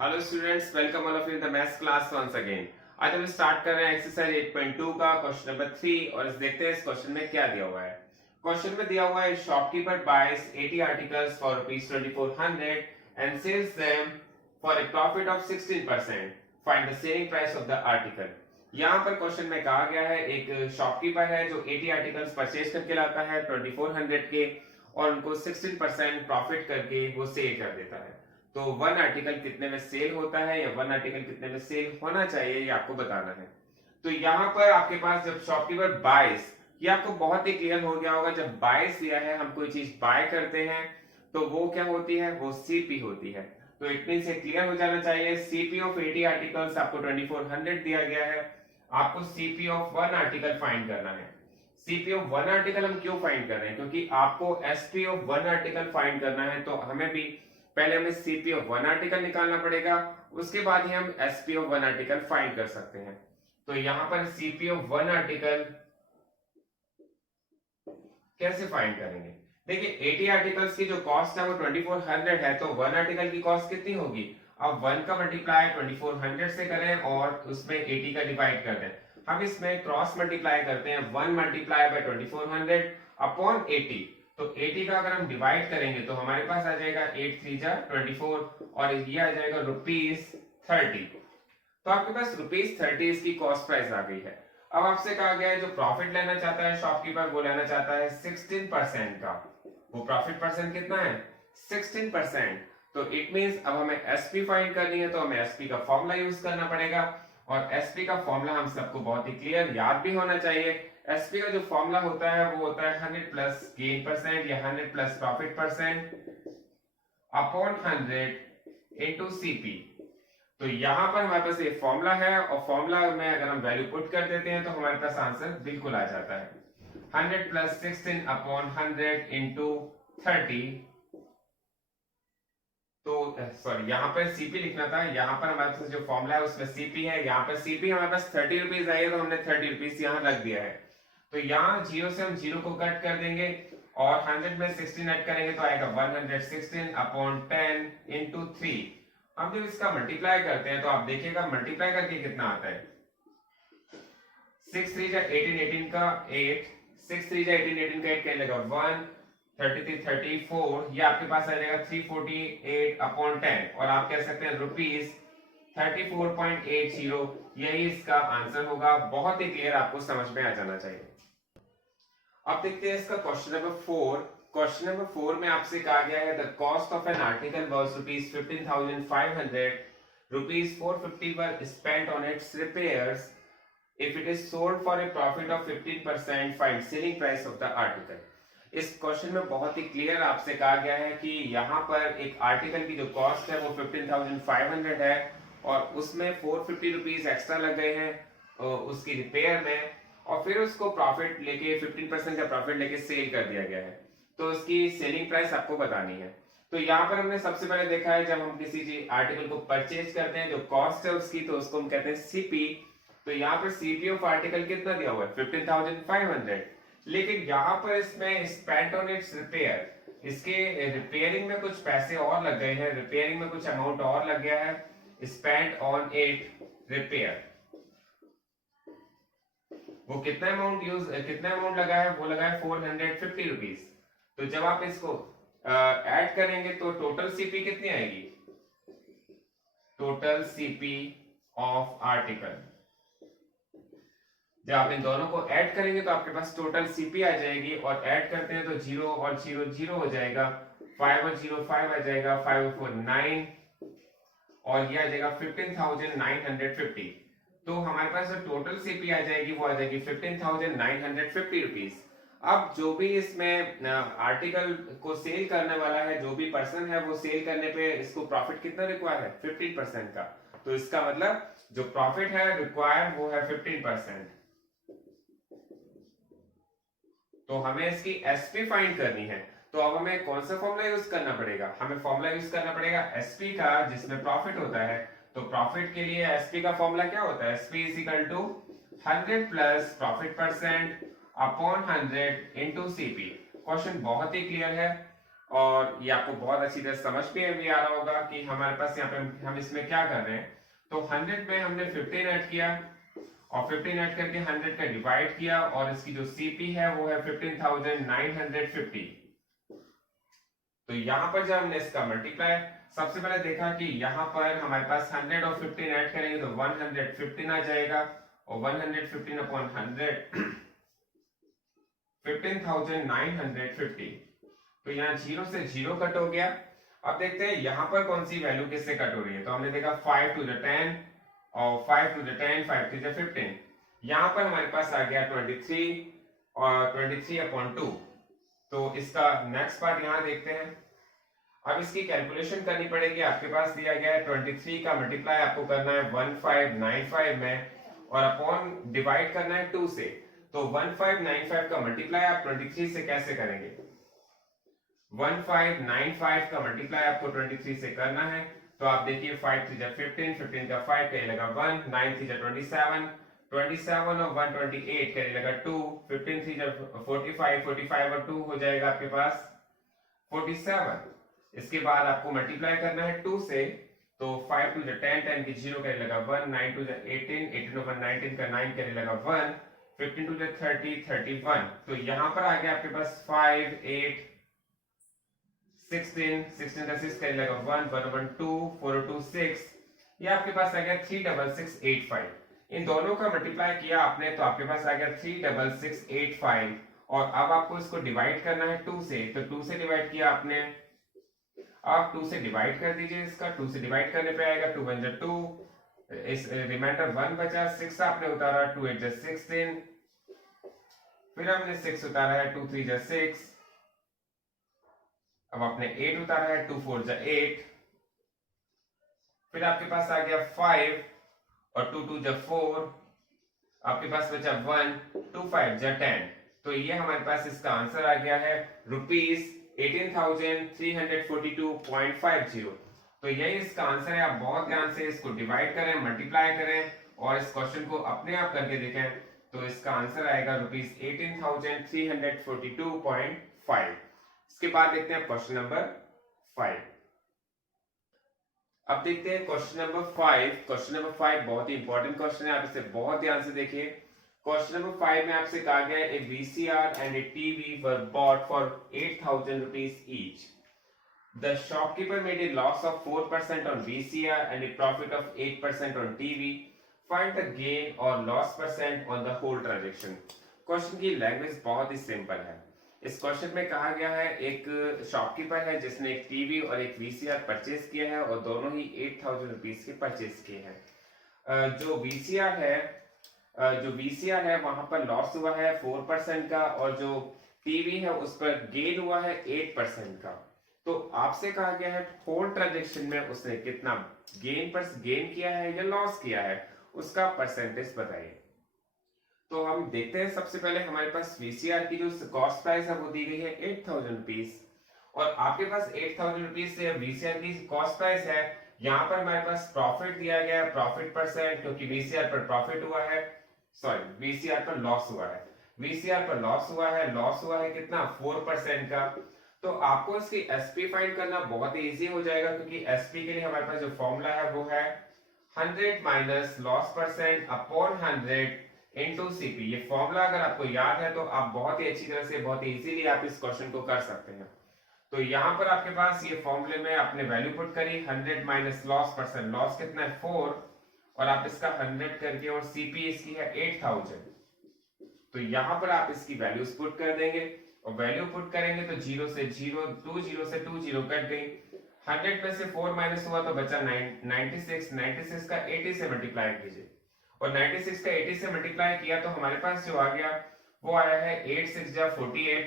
Hello students, welcome all of you in the maths class once again. आज हम start कर रहे हैं एक्सरसाइज 8.2 का क्वेश्चन नंबर 3 और देखते हैं इस क्वेश्चन में क्या दिया हुआ है। क्वेश्चन में दिया हुआ है shopkeeper buys 80 articles for ₹2400 and sells them for a profit of 16%। Find the selling price of the article. यहाँ पर क्वेश्चन में कहा गया है एक शॉपकीपर है जो 80 आर्टिकल्स परचेज करके लाता है 2400 के और उनको 16% प्रॉफिट करके वो सेल कर देता है। तो वन आर्टिकल कितने में सेल होता है या वन आर्टिकल कितने में सेल होना चाहिए ये आपको बताना है। तो यहाँ पर आपके पास जब शॉपकीपर बाइस, ये आपको बहुत ही क्लियर हो गया होगा, जब बाइस दिया है हम कोई चीज बाय करते हैं तो वो क्या होती है, वो सीपी होती है। तो इट मीन से क्लियर हो जाना चाहिए। सीपी ऑफ 80 आर्टिकल्स आपको 2400 दिया गया है, आपको CP of one article find करना है। सीपी ऑफ वन आर्टिकल हम क्यों फाइंड कर रहे हैं, क्योंकि आपको SP of one article find करना है। तो हमें भी पहले हमें सीपी ऑफ वन आर्टिकल निकालना पड़ेगा, उसके बाद ही हम SP of one article find कर सकते हैं। तो यहां पर सीपी ऑफ वन आर्टिकल कैसे फाइंड करेंगे। देखिए 80 आर्टिकल्स की जो कॉस्ट है वो 2400 है, तो वन आर्टिकल की कॉस्ट कितनी होगी। अब वन का मल्टीप्लाई 2400 से करें और उसमें 80 का डिवाइड कर दें। हम इसमें क्रॉस मल्टीप्लाई करते हैं, वन मल्टीप्लाई बाय 2400 अपॉन 80। तो 80 का अगर हम डिवाइड करेंगे तो हमारे पास आ जाएगा 8 3 जा 24 और ये आ जाएगा ₹30। तो आपके पास ₹30 इसकी कॉस्ट प्राइस आ गई है। अब आपसे कहा गया है जो प्रॉफिट लेना चाहता है शॉपकीपर, वो लेना चाहता है 16% का। वो प्रॉफिट परसेंट कितना है, 16%। तो इट मींस अब हमें एसपी फाइंड करनी है, तो हमें एसपी का फॉर्मूला यूज करना पड़ेगा। और एसपी का फॉर्मूला हम सबको बहुत ही क्लियर याद भी होना चाहिए। एसपी का जो फॉर्मूला होता है वो होता है 100 प्लस गेन परसेंट या 100 plus profit percent upon 100 into CP. तो यहां पर हमारे पास ये फॉर्मूला है और फॉर्मूला में अगर हम वैल्यू पुट कर देते हैं तो हमारे पास आंसर बिल्कुल आ जाता है 100 प्लस 16 अपॉन 100 इंटू 30। तो सॉरी, यहाँ पर सीपी लिखना था, यहाँ पर हमारे पास जो फॉर्मूला है उसमें सीपी है, यहाँ पर सीपी हमारे पास 30 रुपीज आई है तो हमने 30 रुपीज यहाँ रख दिया है। तो यहाँ जीरो से हम जीरो को कट कर देंगे और 100 में 16 ऐड करेंगे तो आएगा 116 अपॉन 10 इंटू 3। हम जब इसका मल्टीप्लाई करते हैं तो आप देखिएगा मल्टीप्लाई करके कितना आता है। 6 3 जा 18, 18 का 8, 6 3 जा 18, 18 का 8 क्या लगेगा 1, 33 34, ये आपके पास आ जाएगा 348 अपॉन 10 और आप कह सकते हैं रुपीज 34.80। यही इसका आंसर होगा। बहुत ही क्लियर, आपको समझ में आ जाना चाहिए। अब देखते हैं इसका क्वेश्चन नंबर 4। क्वेश्चन नंबर 4 में आपसे कहा गया है the cost of an article was ₹15,500, ₹450 were spent on it's repairs, if it is sold for a profit of 15%, find selling price of the article। इस क्वेश्चन में बहुत ही क्लियर आपसे कहा गया है कि यहाँ पर एक आर्टिकल की जो कॉस्ट है वो 15,500 है और उसमें 450 रुपीज एक्स्ट्रा लग गए हैं उसकी रिपेयर में, और फिर उसको प्रॉफिट लेके 15% का प्रॉफिट लेके सेल कर दिया गया है। तो उसकी सेलिंग प्राइस आपको बतानी है। तो यहाँ पर हमने सबसे पहले देखा है जब हम किसी चीज आर्टिकल को परचेज करते हैं जो कॉस्ट है उसकी, तो उसको हम कहते हैं सीपी। तो यहाँ पर सीपी ऑफ आर्टिकल कितना दिया हुआ है 15,500, लेकिन यहाँ पर इसमें स्पेंट ऑन इट्स रिपेयर, इसके रिपेयरिंग में कुछ पैसे और लग गए हैं, रिपेयरिंग में कुछ अमाउंट और लग गया है। स्पेंट ऑन इट रिपेयर, वो कितना अमाउंट लगा है, वो लगा है 450 रुपीज। तो जब आप इसको ऐड करेंगे तो टोटल सीपी कितनी आएगी, टोटल सीपी ऑफ आर्टिकल, जब आप इन दोनों को ऐड करेंगे तो आपके पास टोटल सीपी आ जाएगी। और ऐड करते हैं तो 0 और 0 0 हो जाएगा, 5 और 0 5 आ जाएगा, 5 और 4 9 और ये आ जाएगा 15,950। तो हमारे पास जो टोटल सीपी आ जाएगी वो आ जाएगी 15,950 रुपीज। अब जो भी इसमें आर्टिकल को सेल करने वाला है, जो भी पर्सन है, वो सेल करने पे इसको प्रॉफिट कितना रिक्वायर है 15% का। तो इसका मतलब जो प्रॉफिट है रिक्वायर वो है 15%। तो हमें इसकी एसपी फाइंड करनी है। तो अब हमें कौन सा फॉर्मूला यूज करना पड़ेगा, हमें फॉर्मूला यूज करना पड़ेगा एसपी का जिसमें प्रॉफिट होता है। तो प्रॉफिट के लिए एसपी का फॉर्मूला क्या होता है, SP is equal to 100 plus profit percent upon 100 into CP. Question बहुत ही क्लियर है और ये आपको बहुत अच्छी तरह समझ में भी आ रहा होगा कि हमारे पास यहाँ पे हम इसमें क्या कर रहे हैं। तो 100 में हमने 15 ऐड किया और 15 ऐड करके 100 का डिवाइड किया और इसकी जो सीपी है वो है 15,950। तो यहाँ पर जब हमने इसका मल्टीप्लाई सबसे पहले देखा कि यहाँ पर हमारे पास 100 और 15 ऐड करेंगे तो 115 आ जाएगा और 115 अपॉन 100 15,950। तो यहाँ 0 से 0 कट हो गया। अब देखते हैं यहाँ पर कौन सी वैल्यू किससे कट हो रही है। तो हमने देखा 5 टू द 10 और 5 टू द 10 5 टू द 15। यहाँ पर हमारे पास आ गया 23 और 23 अपॉन 2। तो इसका नेक्स्ट पार्ट यहाँ देखते हैं। अब इसकी कैलकुलेशन करनी पड़ेगी। आपके पास दिया गया है 23 का मल्टीप्लाई आपको करना है 1595 में और अपॉन डिवाइड करना है 2 से। तो 1595 का मल्टीप्लाई आप 23 से कैसे करेंगे। 1595 का मल्टीप्लाई आपको 23 से करना है। तो आप देखिए 5 3 15, 15 का 5 का लगा 1, 9 3 27, 27 और 128 का लगा 2, 15 3 45, 45 और 2 हो जाएगा आपके पास 47। इसके बाद आपको मल्टीप्लाई करना है 2 से। तो 5 टू 10 10 की 0 का लगा 1, 9 टू 18 18 over 19 का 9 का लगा 1, 15 टू 30 31। तो यहाँ पर आ गया आपके पास 5 8 16 16 का 6 का लगा 1 1 over 2 4 over 2 6। ये आपके पास आ गया 36685। इन दोनों का मल्टीप्लाई किया आपने तो आपके पास आ गया 36685 और अब आपको इसको डिवाइड करना है 2 से। तो 2 से डिवाइड किया आपने, आप 2 से डिवाइड कर दीजिए इसका। 2 से डिवाइड करने पे आएगा 2 1 2, इस रिमाइंडर 1 बचा, 6 आपने उतारा 2 8 16, फिर हमने 6 उतारा है 2 3 6, अब आपने 8 उतारा है 2 4 8, फिर आपके पास आ गया 5 और 2 2 4, आपके पास बचा 1 2 5 10। तो ये हमारे पास इसका आंसर आ गया है ₹18,342.50। तो यही इसका आंसर है। आप बहुत ध्यान से इसको डिवाइड करें, मल्टीप्लाई करें और इस क्वेश्चन को अपने आप करके देखें। तो इसका आंसर आएगा ₹18,342.5। इसके बाद देखते हैं क्वेश्चन नंबर 5। अब देखते हैं क्वेश्चन नंबर 5। क्वेश्चन नंबर 5 बहुत ही इंपॉर्टेंट क्वेश्चन है, आप इसे बहुत ध्यान से देखिए। क्वेश्चन नंबर 5 में आपसे कहा गया है a VCR and a TV were bought for 8,000 rupees each. The shopkeeper made a loss of 4% on VCR and a profit of 8% on TV. Find the gain or loss percent on the whole transaction. Question की language बहुत ही simple है। इस question में कहा गया है एक shopkeeper है जिसने एक टीवी और एक VCR परचेज किया है और दोनों ही 8,000 rupees के परचेज किए हैं। जो VCR है वहां पर लॉस हुआ है 4% का और जो टीवी है उस पर गेन हुआ है 8% का। तो आपसे कहा गया है होल ट्रांजैक्शन में उसने कितना गेन किया है या लॉस किया है, उसका परसेंटेज बताइए। तो हम देखते हैं सबसे पहले हमारे पास VCR की जो कॉस्ट प्राइस है वो दी गई है 8,000 rupees और आपके पास 8,000 rupees से VCR की कॉस्ट प्राइस है। यहाँ पर हमारे पास प्रॉफिट दिया गया है, प्रॉफिट परसेंट, क्योंकि VCR पर प्रॉफिट हुआ है, सॉरी VCR पर लॉस हुआ है। VCR पर लॉस हुआ है कितना 4% का। तो आपको इसकी एसपी फाइंड करना बहुत ही इजी हो जाएगा, क्योंकि एसपी के लिए हमारे पास जो फॉर्मूला है वो है 100 minus loss percent upon 100 into CP. ये फॉर्मूला अगर आपको याद है तो आप बहुत ही अच्छी तरह से, बहुत ही इजीली आप इस क्वेश्चन को कर सकते हैं। तो यहाँ पर आपके पास ये फॉर्मूले में आपने वैल्यू पुट करी 100 माइनस लॉस परसेंट, लॉस कितना है 4 और आप इसका 100 करके और सीपी इसकी है 8,000। तो यहाँ पर आप इसकी वैल्यूज पुट कर देंगे और वैल्यू पुट करेंगे तो 0 से 0 2 0 से 2 0 कट गई। 100 में से 4 माइनस हुआ तो बचा 96। 96 का 80 से मल्टीप्लाई कीजिए और 96 का 80 से मल्टीप्लाई किया तो हमारे पास जो आ गया वो आया है 8 6 जा 48,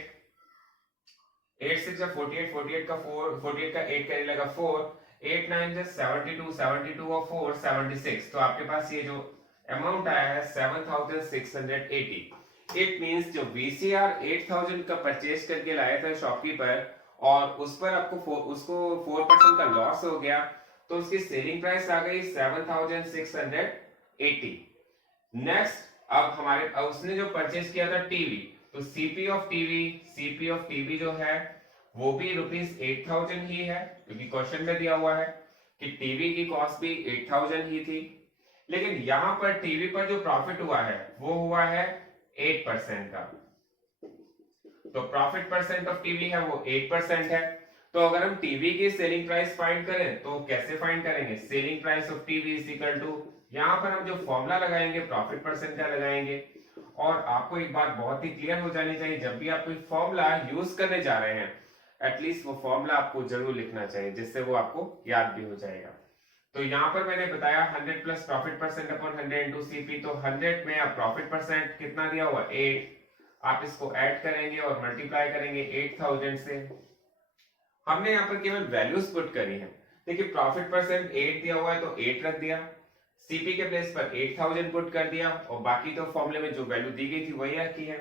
8 6 जा 48, 48 का 4, 48 का 8 का लगा 4, 8 9 जा 72, 72 और 4 76। तो आपके पास ये जो अमाउंट आया है 7,680। इट मींस जो VCR 8,000 का परचेज करके लाया था शॉपकीपर और उस पर आपको उसको 4% का लॉस हो गया, तो उसकी सेलिंग प्राइस आ गई 7,680। नेक्स्ट अब उसने जो परचेज किया था टीवी, तो सीपी ऑफ टीवी जो है वो भी ₹8,000 ही है, क्योंकि क्वेश्चन में दिया हुआ है कि टीवी की कॉस्ट भी 8,000 ही थी। लेकिन यहां पर टीवी पर जो प्रॉफिट हुआ है वो हुआ है 8% का। तो प्रॉफिट परसेंट ऑफ टीवी है वो 8% है। तो अगर हम टीवी की सेलिंग प्राइस फाइंड करें तो कैसे फाइंड करेंगे? Selling price of TV is equal to, यहाँ पर हम जो फॉर्मूला लगाएंगे प्रॉफिट परसेंट का लगाएंगे। और आपको एक बात बहुत ही क्लियर हो जानी चाहिए, जब भी आप कोई फॉर्मूला यूज करने जा रहे हैं एटलीस्ट वो फॉर्मूला आपको जरूर लिखना चाहिए, जिससे वो आपको याद भी हो जाएगा। तो यहाँ पर मैंने बताया 100 plus profit percent upon 100 into CP. तो 100 में अब प्रॉफिट परसेंट कितना दिया हुआ? 8। आप इसको ऐड करेंगे और मल्टीप्लाई करेंगे 8,000 से। हमने यहाँ पर केवल वैल्यूज पुट करी है। देखिए प्रॉफिट परसेंट 8 दिया हुआ है तो 8 रख दिया, सीपी के प्लेस पर 8,000 पुट कर दिया और बाकी तो फॉर्मूले में जो वैल्यू दी गई थी वही रखी है।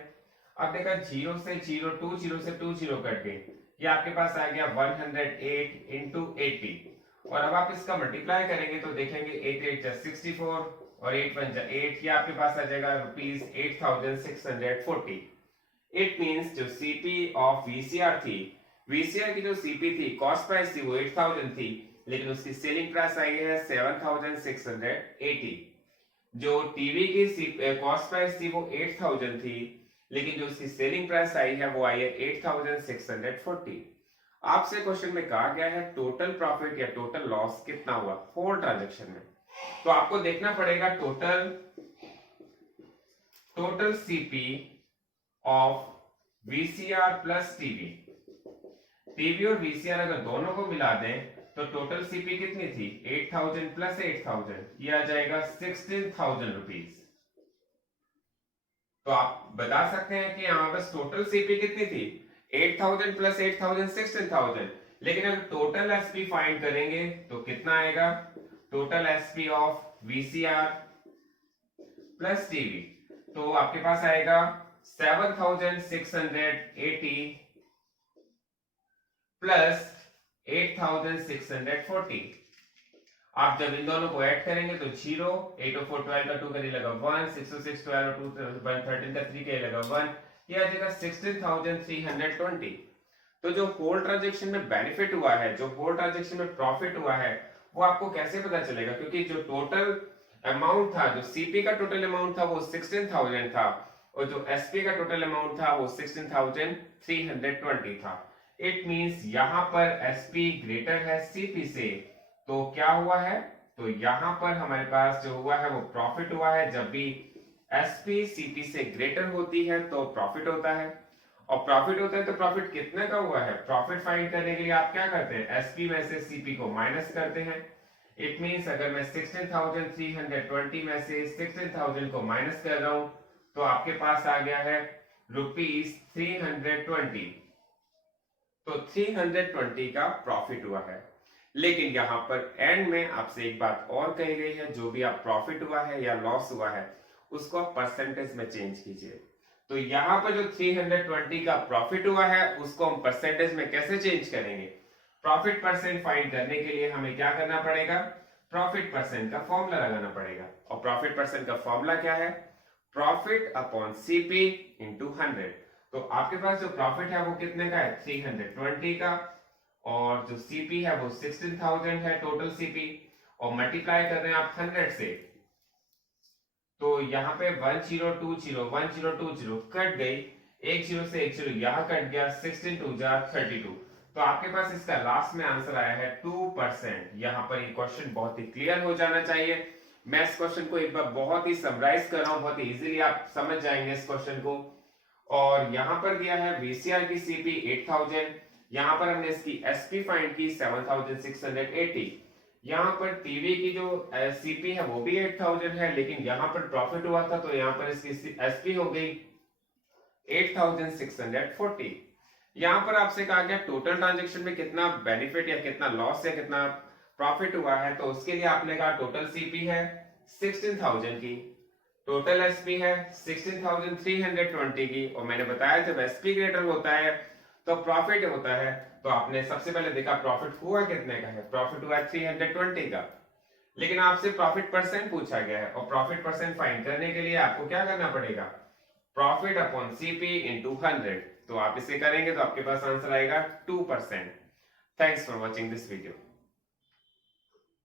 अब देखा 0 से 0, 2 0 से 2 0 कट गई, ये आपके पास आ गया 108 इंटू 80। और अब आप इसका मल्टीप्लाई करेंगे तो देखेंगे 8 8 64 और 8 1 8, ये आपके पास आ जाएगा ₹8,640। इट मींस जो सीपी ऑफ वीसीआर थी, वीसीआर की जो सीपी थी कॉस्ट प्राइस थी वो 8,000 थी, लेकिन उसकी सेलिंग प्राइस आई है 7,680। जो टीवी की कॉस्ट प्राइस थी वो 8,000 थी, लेकिन जो उसकी सेलिंग प्राइस आई है वो आई है 8,640। आपसे क्वेश्चन में कहा गया है टोटल प्रॉफिट या टोटल लॉस कितना हुआ होल ट्रांजैक्शन में। तो आपको देखना पड़ेगा total CP of VCR plus TV. TV और वीसीआर अगर दोनों को मिला दें तो टोटल सीपी कितनी थी? 8,000 प्लस 8,000, ये आ जाएगा 16,000 रुपीज। तो आप बता सकते हैं कि यहाँ पर टोटल सीपी कितनी थी? 8,000 प्लस 8,000 16,000। लेकिन अगर टोटल एसपी फाइंड करेंगे तो कितना आएगा? Total SP of VCR plus TV, तो आपके पास आएगा 7,680 प्लस 8,640। आप जब इन दोनों को ऐड करेंगे तो 0, 8 और 4 12 का 2 करी लगा 1, 6 और 6 12 और 2 1 13 का 3 करी लगा 1, ये आ जाएगा 16,320। तो जो होल ट्रांजैक्शन में बेनिफिट हुआ है, जो होल ट्रांजैक्शन में प्रॉफिट हुआ है, वो आपको कैसे पता चलेगा? क्योंकि जो टोटल अमाउंट था, जो सीपी का टोटल अमाउंट था वो 16,000 था और जो एसपी का टोटल अमाउंट था वो 16,320 था। इट मींस यहां पर एसपी ग्रेटर है सीपी से, तो क्या हुआ है? तो यहां पर हमारे पास जो हुआ है वो प्रॉफिट हुआ है। जब भी एसपी सीपी से ग्रेटर होती है तो प्रॉफिट होता है, और प्रॉफिट होता है तो प्रॉफिट कितने का हुआ है? प्रॉफिट फाइंड करने के लिए आप क्या करते हैं? एसपी में से सीपी को माइनस करते हैं। इट मींस अगर मैं 16,320 में से 16,000 को माइनस कर रहा हूं तो आपके पास आ गया है ₹320। तो 320 का प्रॉफिट हुआ है। लेकिन यहां पर एंड में आपसे एक बात और कही गई है, जो भी आप प्रॉफिट हुआ है या लॉस हुआ है उसको आप परसेंटेज में चेंज कीजिए। तो यहां पर जो 320 का प्रॉफिट हुआ है उसको हम परसेंटेज में कैसे चेंज करेंगे? प्रॉफिट परसेंट फाइंड करने के लिए हमें क्या करना पड़ेगा? प्रॉफिट परसेंट का फॉर्मूला लगाना पड़ेगा। और प्रॉफिट परसेंट का फॉर्मूला क्या है? Profit upon CP into 100। तो आपके पास जो प्रॉफिट है वो कितने का है? 320 का, और जो सीपी है वो 16,000 है टोटल सीपी, और मल्टीप्लाई कर रहे हैं आप 100 से। तो यहाँ पे 1020 कट गई, एक जीरो से एक जीरो यहाँ कट गया, 16 2 32। तो आपके पास इसका लास्ट में आंसर आया है 2%। यहाँ पर ये क्वेश्चन बहुत ही क्लियर हो जाना चाहिए। मैं इस क्वेश्चन को एक बार बहुत ही समराइज कर रहा हूँ, बहुत ही इजीली आप समझ जाएंगे इस क्वेश्चन को। और यहाँ पर दिया है वीसीआर की सीपी 8,000, यहाँ पर हमने इसकी एसपी फाइंड की 7,680। यहाँ पर टीवी की जो सीपी है वो भी 8,000 है, लेकिन यहाँ पर प्रॉफिट हुआ था तो यहाँ पर इसकी एसपी हो गई 8,640। यहाँ पर आपसे कहा गया टोटल ट्रांजैक्शन में कितना बेनिफिट या कितना लॉस या कितना प्रॉफिट हुआ है, तो उसके लिए आपने कहा टोटल सीपी है 16,000 की, टोटल एसपी है 16,320 की, और मैंने बताया जब एसपी ग्रेटर होता है तो प्रॉफिट होता है। तो आपने सबसे पहले देखा प्रॉफिट हुआ कितने का है? प्रॉफिट हुआ 320 का। लेकिन आपसे प्रॉफिट परसेंट पूछा गया है, और प्रॉफिट परसेंट फाइंड करने के लिए आपको क्या करना पड़ेगा? Profit upon CP into 100। तो आप इसे करेंगे तो आपके पास आंसर आएगा 2%। Thanks for watching this video.